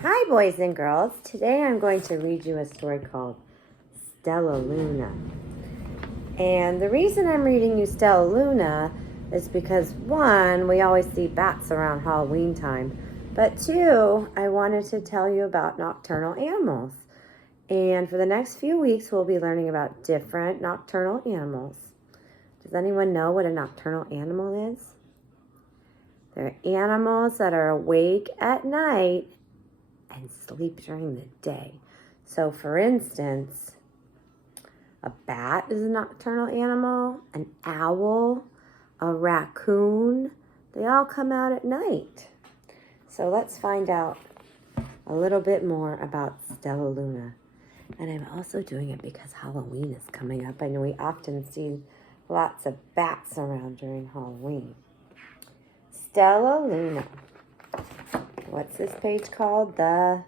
Hi, boys and girls. Today I'm going to read you a story called Stellaluna. And the reason I'm reading you Stellaluna is because, one, we always see bats around Halloween time. But two, I wanted to tell you about nocturnal animals. And for the next few weeks, we'll be learning about different nocturnal animals. Does anyone know what a nocturnal animal is? They're animals that are awake at night and sleep during the day. So for instance, a bat is a nocturnal animal, an owl, a raccoon, they all come out at night. So let's find out a little bit more about Stellaluna. And I'm also doing it because Halloween is coming up. I know we often see lots of bats around during Halloween. Stellaluna. What's this page called? The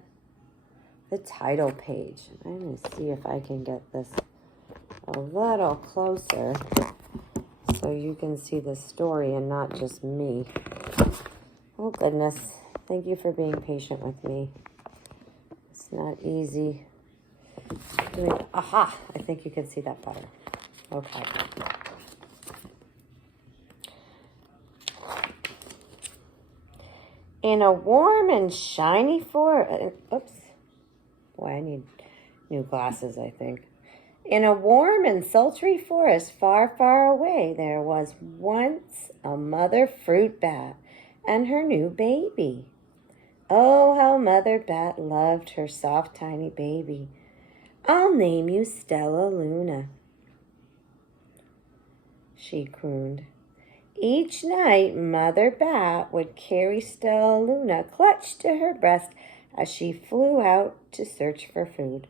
title page. I'm going to see if I can get this a little closer so you can see the story and not just me. Oh goodness. Thank you for being patient with me. It's not easy. Aha! I think you can see that better. Okay. In a warm and shiny forest. Oops. Boy, I need new glasses, I think. In a warm and sultry forest far, far away, there was once a mother fruit bat and her new baby. Oh, how Mother Bat loved her soft, tiny baby. I'll name you Stellaluna, she crooned. Each night, Mother Bat would carry Stellaluna clutched to her breast as she flew out to search for food.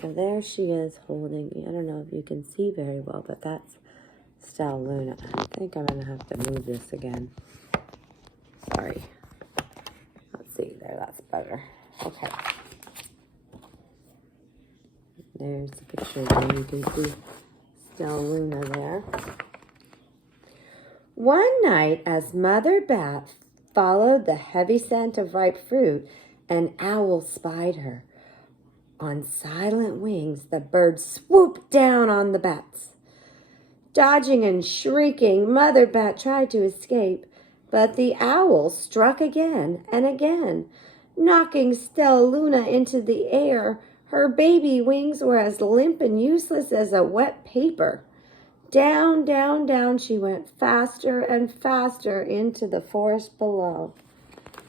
So there she is holding me. I don't know if you can see very well, but that's Stellaluna. I think I'm going to have to move this again. Sorry. Let's see. There, that's better. Okay. There's the picture again. You can see Stellaluna there. One night, as Mother Bat followed the heavy scent of ripe fruit, an owl spied her. On silent wings, the bird swooped down on the bats. Dodging and shrieking, Mother Bat tried to escape, but the owl struck again and again, knocking Stellaluna into the air. Her baby wings were as limp and useless as a wet paper. Down, down, down she went, faster and faster into the forest below.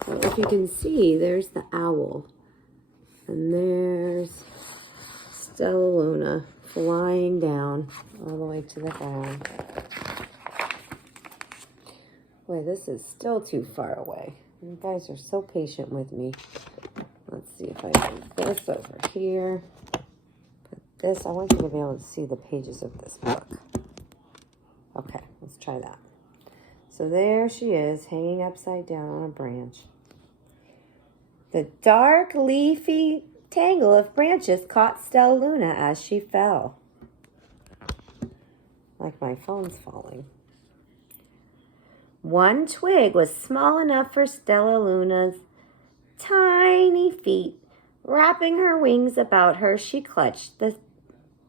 So if you can see, there's the owl. And there's Stellaluna flying down all the way to the ground. Boy, this is still too far away. You guys are so patient with me. Let's see if I can move this over here. Put this. I want you to be able to see the pages of this book. Okay, let's try that. So there she is, hanging upside down on a branch. The dark, leafy tangle of branches caught Stellaluna as she fell. Like my phone's falling. One twig was small enough for Stellaluna's tiny feet. Wrapping her wings about her, she clutched the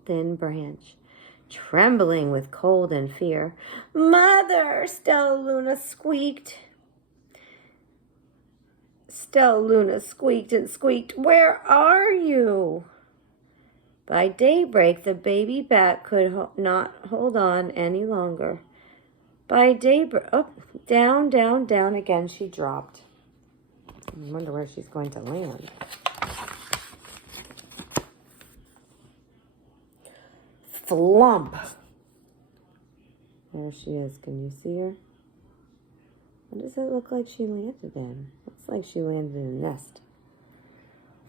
thin branch, trembling with cold and fear. "Mother!" Stellaluna squeaked. Stellaluna squeaked and squeaked. "Where are you?" By daybreak, the baby bat could not hold on any longer. By daybreak, down, down, down again she dropped. I wonder where she's going to land. Flump. There she is. Can you see her? What does it look like she landed in? Looks like she landed in a nest.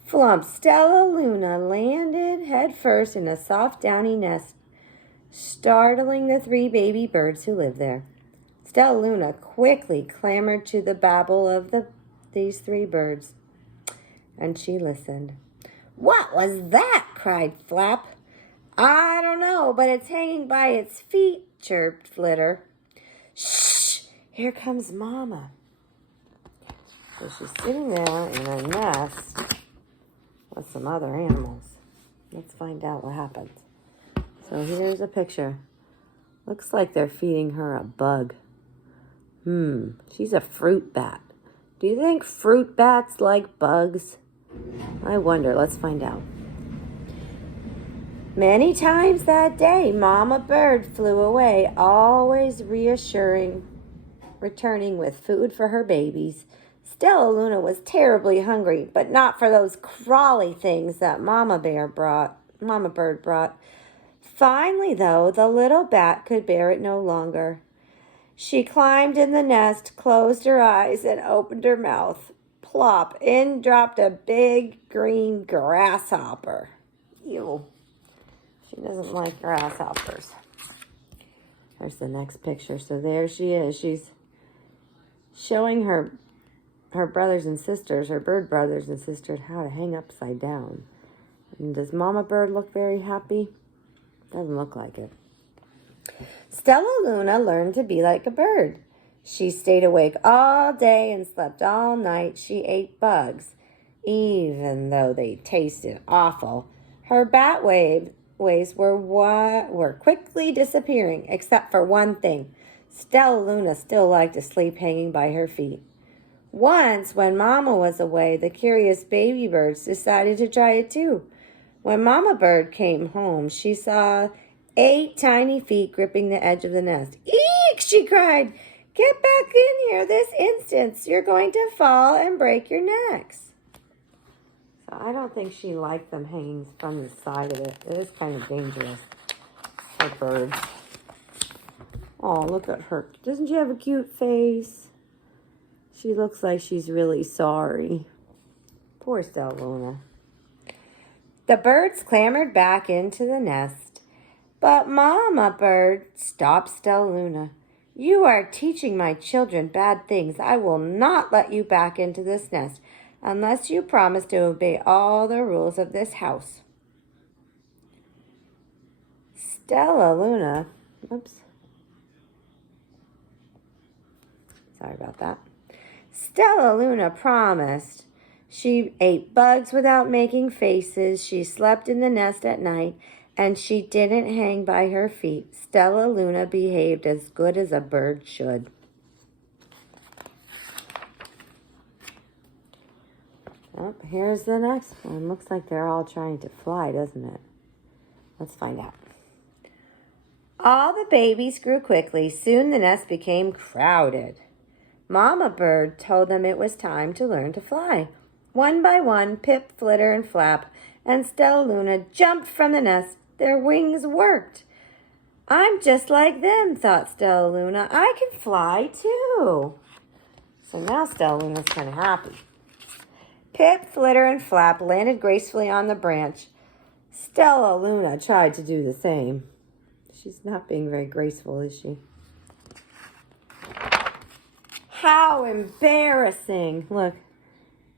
Flump. Stellaluna landed head first in a soft, downy nest, startling the three baby birds who lived there. Stellaluna quickly clambered to the babble of these three birds, and she listened. "What was that?" cried Flap. "I don't know, but it's hanging by its feet," chirped Flitter. "Shh! Here comes Mama." So she's sitting there in a nest some other animals. Let's find out what happens. So here's a picture. Looks like they're feeding her a bug. She's a fruit bat. Do you think fruit bats like bugs? I wonder. Let's find out. Many times that day, Mama Bird flew away, always reassuring, returning with food for her babies. Stellaluna was terribly hungry, but not for those crawly things that Mama Bird brought. Finally, though, the little bat could bear it no longer. She climbed in the nest, closed her eyes, and opened her mouth. Plop, in dropped a big green grasshopper. Ew. She doesn't like grasshoppers. Here's the next picture. So there she is. She's showing her brothers and sisters, her bird brothers and sisters, how to hang upside down. And does Mama Bird look very happy? Doesn't look like it. Stellaluna learned to be like a bird. She stayed awake all day and slept all night. She ate bugs, even though they tasted awful. Her bat ways were quickly disappearing, except for one thing. Stellaluna still liked to sleep hanging by her feet. Once, when Mama was away, the curious baby birds decided to try it too. When Mama Bird came home, she saw 8 tiny feet gripping the edge of the nest. "Eek!" she cried. "Get back in here this instant. You're going to fall and break your necks." So I don't think she liked them hanging from the side of it. It is kind of dangerous for birds. Oh, look at her. Doesn't she have a cute face? She looks like she's really sorry. Poor Stellaluna. The birds clambered back into the nest. But Mama Bird stopped Stellaluna. "You are teaching my children bad things. I will not let you back into this nest unless you promise to obey all the rules of this house." Stellaluna, sorry about that. Stellaluna promised. She ate bugs without making faces. She slept in the nest at night, and she didn't hang by her feet. Stellaluna behaved as good as a bird should. Oh, here's the next one. Looks like they're all trying to fly, doesn't it? Let's find out. All the babies grew quickly. Soon the nest became crowded. Mama Bird told them it was time to learn to fly. One by one, Pip, Flitter, and Flap and Stellaluna jumped from the nest. Their wings worked. "I'm just like them," thought Stellaluna. "I can fly too." So now Stellaluna's kind of happy. Pip, Flitter, and Flap landed gracefully on the branch. Stellaluna tried to do the same. She's not being very graceful, is she? How embarrassing. Look,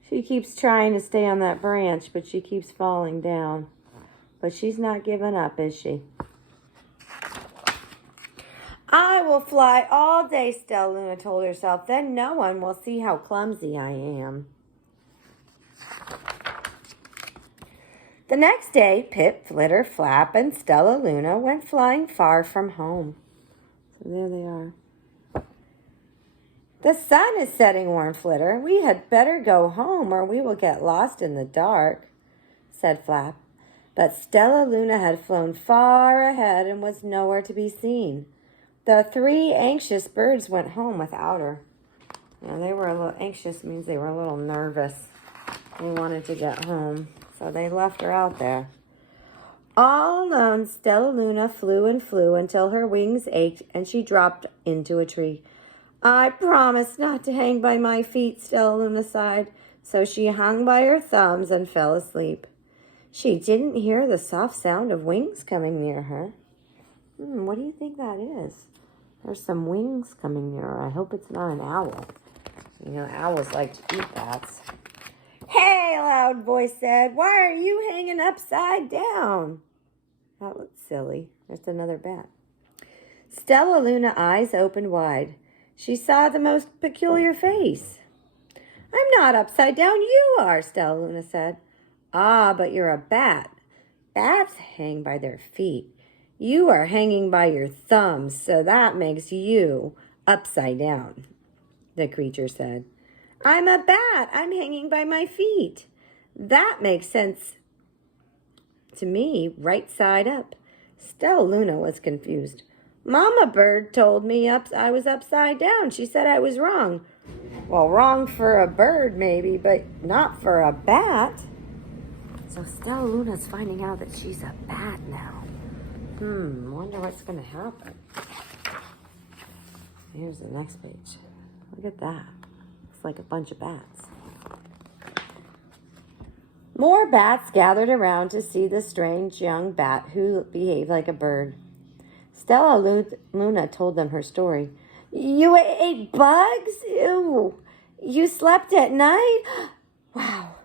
she keeps trying to stay on that branch, but she keeps falling down. But she's not giving up, is she? "I will fly all day," Stellaluna told herself. "Then no one will see how clumsy I am." The next day, Pip, Flitter, Flap, and Stellaluna went flying far from home. So there they are. "The sun is setting," warned Flitter. "We had better go home or we will get lost in the dark," said Flap. But Stellaluna had flown far ahead and was nowhere to be seen. The 3 anxious birds went home without her. Now, they were a little anxious, means they were a little nervous. They wanted to get home, so they left her out there. All alone, Stellaluna flew and flew until her wings ached and she dropped into a tree. "I promised not to hang by my feet," Stellaluna sighed. So she hung by her thumbs and fell asleep. She didn't hear the soft sound of wings coming near her. What do you think that is? There's some wings coming near her. I hope it's not an owl. You know, owls like to eat bats. "Hey," a loud voice said, "why are you hanging upside down?" That looks silly. There's another bat. Stellaluna eyes opened wide. She saw the most peculiar face. "I'm not upside down, you are," Stellaluna said. Ah, but you're a bat. Bats hang by their feet. You are hanging by your thumbs, so that makes you upside down, the creature said. I'm a bat. I'm hanging by my feet. That makes sense to me, right side up. Stellaluna was confused. Mama Bird told me I was upside down. She said I was wrong. Well, wrong for a bird maybe, but not for a bat. So Stellaluna's finding out that she's a bat now. Wonder what's going to happen. Here's the next page. Look at that. Looks like a bunch of bats. More bats gathered around to see the strange young bat who behaved like a bird. Stellaluna told them her story. You ate bugs? Ew. You slept at night? Wow.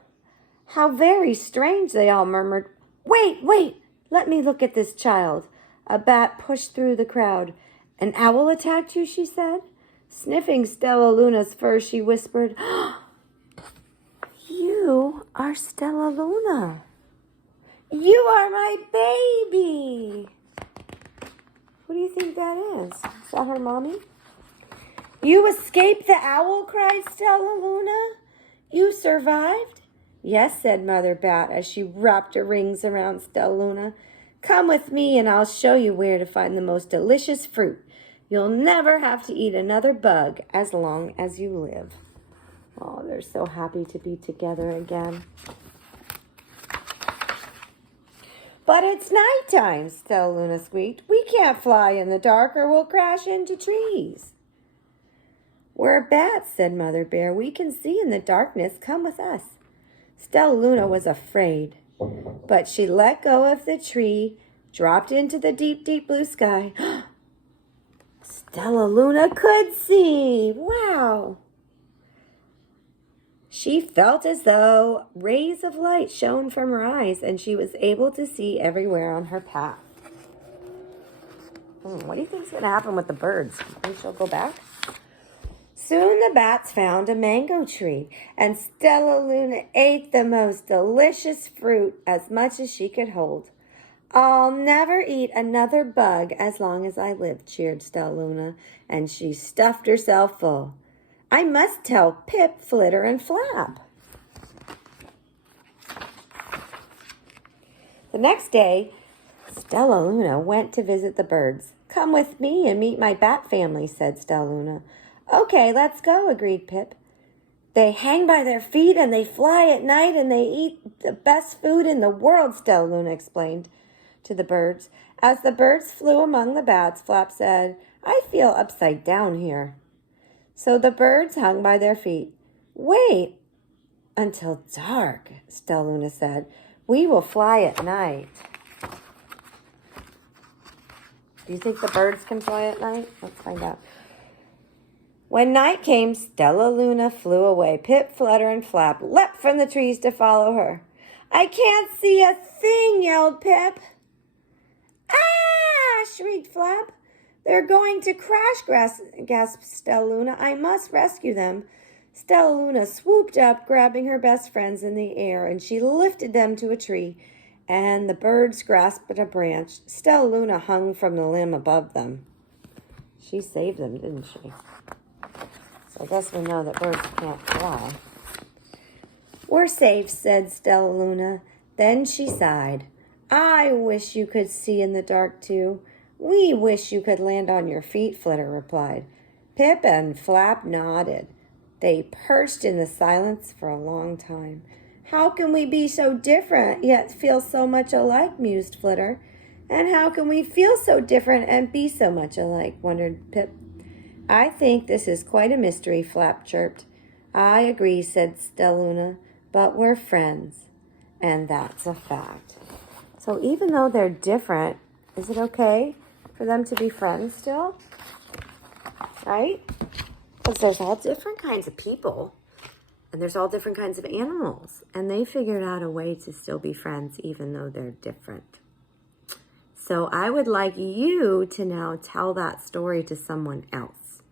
How very strange, they all murmured. Wait. Let me look at this child. A bat pushed through the crowd. An owl attacked you, she said. Sniffing Stellaluna's fur, she whispered, You are Stellaluna. You are my baby. Who do you think that is? Is that her mommy? You escaped the owl, cried Stellaluna. You survived? Yes, said Mother Bat as she wrapped her rings around Stellaluna. Come with me and I'll show you where to find the most delicious fruit. You'll never have to eat another bug as long as you live. Oh, they're so happy to be together again. But it's nighttime, Stellaluna squeaked. We can't fly in the dark or we'll crash into trees. We're bats, said Mother Bear. We can see in the darkness. Come with us. Stellaluna was afraid, but she let go of the tree, dropped into the deep, deep blue sky. Stellaluna could see. Wow. She felt as though rays of light shone from her eyes, and she was able to see everywhere on her path. What do you think is going to happen with the birds? Think she'll go back? Soon the bats found a mango tree, and Stellaluna ate the most delicious fruit as much as she could hold. I'll never eat another bug as long as I live, cheered Stellaluna, and she stuffed herself full. I must tell Pip, Flitter, and Flap. The next day, Stellaluna went to visit the birds. Come with me and meet my bat family, said Stellaluna. Okay, let's go, agreed Pip. They hang by their feet and they fly at night and they eat the best food in the world, Stellaluna explained to the birds. As the birds flew among the bats, Flap said, I feel upside down here. So the birds hung by their feet. Wait until dark, Stellaluna said. We will fly at night. Do you think the birds can fly at night? Let's find out. When night came, Stellaluna flew away. Pip, Flutter, and Flap leapt from the trees to follow her. I can't see a thing, yelled Pip. Ah, shrieked Flap. They're going to crash, gasped Stellaluna. I must rescue them. Stellaluna swooped up, grabbing her best friends in the air, and she lifted them to a tree, and the birds grasped at a branch. Stellaluna hung from the limb above them. She saved them, didn't she? So I guess we know that birds can't fly. We're safe, said Stellaluna. Then she sighed. I wish you could see in the dark, too. We wish you could land on your feet, Flitter replied. Pip and Flap nodded. They perched in the silence for a long time. How can we be so different, yet feel so much alike, mused Flitter. And how can we feel so different and be so much alike, wondered Pip. I think this is quite a mystery, Flap chirped. I agree, said Stellaluna, but we're friends, and that's a fact. So even though they're different, is it okay for them to be friends still? Right? Because there's all different kinds of people, and there's all different kinds of animals, and they figured out a way to still be friends even though they're different. So I would like you to now tell that story to someone else,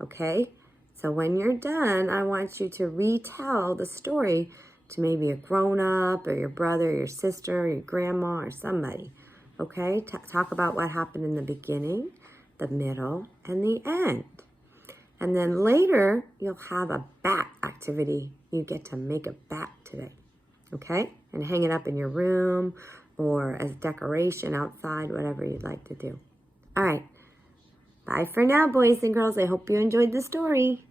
okay? So when you're done, I want you to retell the story to maybe a grown-up or your brother, or your sister, or your grandma, or somebody. Okay? Talk about what happened in the beginning, the middle, and the end. And then later, you'll have a bat activity. You get to make a bat today. Okay? And hang it up in your room or as decoration outside, whatever you'd like to do. All right. Bye for now, boys and girls. I hope you enjoyed the story.